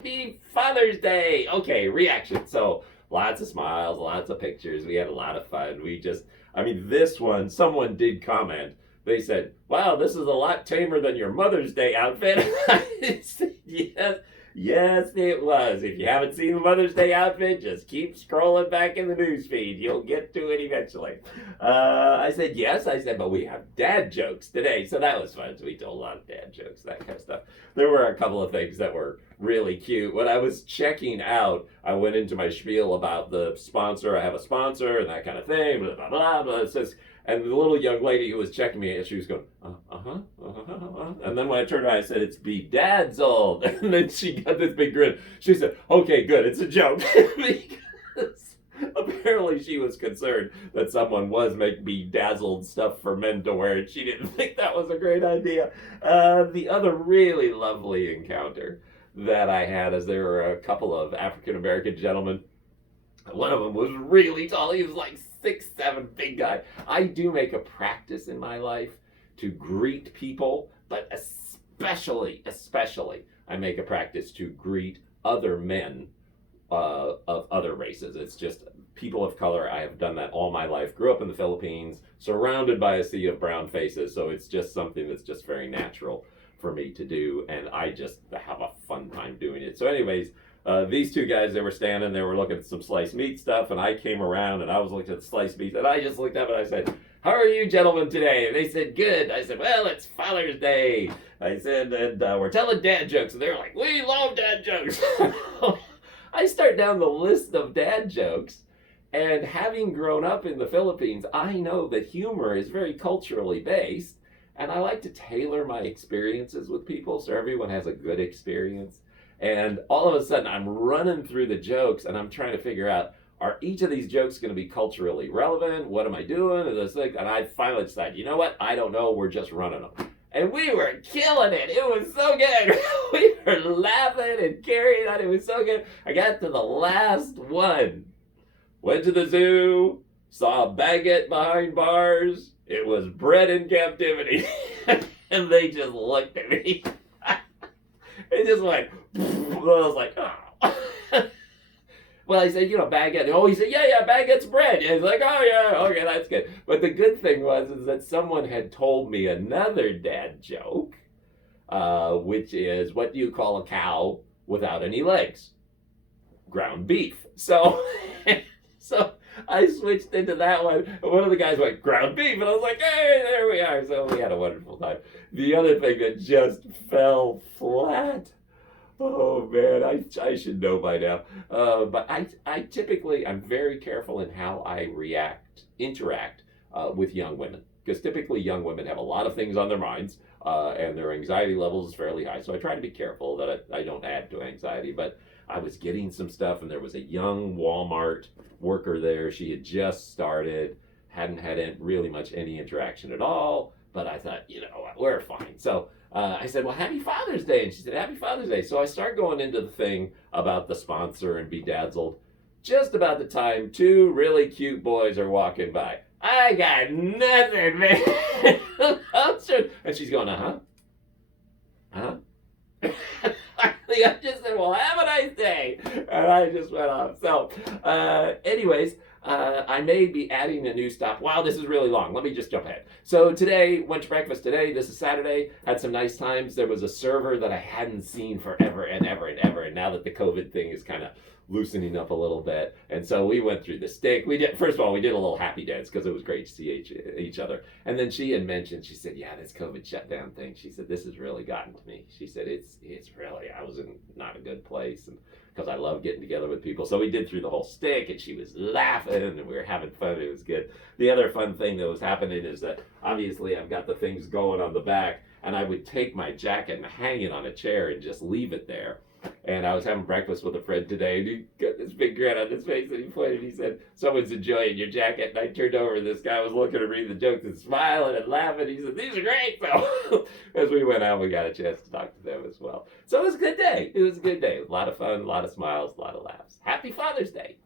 Happy Father's Day. Okay, reaction. So lots of smiles, lots of pictures. We had a lot of fun. This one, someone did comment. They said, "Wow, this is a lot tamer than your Mother's Day outfit." I said, yes, yes, it was. If you haven't seen the Mother's Day outfit, just keep scrolling back in the news feed. You'll get to it eventually. I said, yes. I said, but we have dad jokes today. So that was fun. So we told a lot of dad jokes, that kind of stuff. There were a couple of things that were really cute. When I was checking out, I went into my spiel about the sponsor. I have a sponsor and that kind of thing. Blah, blah, blah, blah. It says, and the little young lady who was checking me, she was going, And then when I turned around, I said, it's Bedazzled. And then she got this big grin. She said, okay, good, it's a joke. Because apparently she was concerned that someone was making bedazzled stuff for men to wear, and she didn't think that was a great idea. The other really lovely encounter that I had is there were a couple of African American gentlemen. One of them was really tall. He was like 6'7", big guy. I do make a practice in my life to greet people, but especially, I make a practice to greet other men of other races. It's just people of color. I have done that all my life. Grew up in the Philippines, surrounded by a sea of brown faces, so it's just something that's just very natural for me to do, and I just have a fun time doing it. So anyways, these two guys, they were standing, they were looking at some sliced meat stuff, and I came around and I was looking at the sliced meat, and I just looked up and I said, how are you gentlemen today? And they said, good. I said, well, it's Father's Day. I said, and we're telling dad jokes. And they were like, we love dad jokes. I start down the list of dad jokes, and having grown up in the Philippines, I know that humor is very culturally based, and I like to tailor my experiences with people so everyone has a good experience. And all of a sudden, I'm running through the jokes, and I'm trying to figure out, are each of these jokes going to be culturally relevant? What am I doing? And this thing, and I finally decided, you know what? I don't know. We're just running them. And we were killing it. It was so good. We were laughing and carrying on. It was so good. I got to the last one. Went to the zoo, saw a baguette behind bars. It was bred in captivity. And they just looked at me. It just went, I was like, oh. Well, I said, baguette. Oh, he said, yeah, baguette's bread. And he's like, oh, yeah, okay, that's good. But the good thing is that someone had told me another dad joke, which is, what do you call a cow without any legs? Ground beef. So, so I switched into that one. And one of the guys went, ground beef. And I was like, hey, there we are. So we had a wonderful time. The other thing that just fell flat. Oh man, I should know by now. But I typically, I'm very careful in how I interact with young women. Because typically young women have a lot of things on their minds, and their anxiety levels is fairly high. So I try to be careful that I don't add to anxiety. But I was getting some stuff, and there was a young Walmart worker there. She had just started, hadn't had really much any interaction at all. But I thought, we're fine. So I said, well, happy Father's Day. And she said, happy Father's Day. So I start going into the thing about the sponsor and Bedazzled. Just about the time, two really cute boys are walking by. I got nothing, man. And she's going, uh-huh. I just said, well, have a nice day. And I just went off. So, anyways, I may be adding a new stop. Wow, this is really long. Let me just jump ahead. So today, went to breakfast today. This is Saturday. Had some nice times. There was a server that I hadn't seen forever and ever and ever. And now that the COVID thing is kind of loosening up a little bit. And so we went through the stick. First of all, we did a little happy dance because it was great to see each other. And then she had mentioned, she said, yeah, this COVID shutdown thing. She said, this has really gotten to me. She said, it's really, I was in not a good place. And because I love getting together with people. So we did through the whole stick, and she was laughing, and we were having fun. It was good. The other fun thing that was happening is that obviously I've got the things going on the back, and I would take my jacket and hang it on a chair and just leave it there. And I was having breakfast with a friend today, and he got this big grin on his face, and he pointed, he said, someone's enjoying your jacket. And I turned over, and this guy was looking at me, the jokes, and smiling and laughing. He said, these are great. So as we went out, we got a chance to talk to them as well. So it was a good day. It was a good day. A lot of fun, a lot of smiles, a lot of laughs. Happy Father's Day.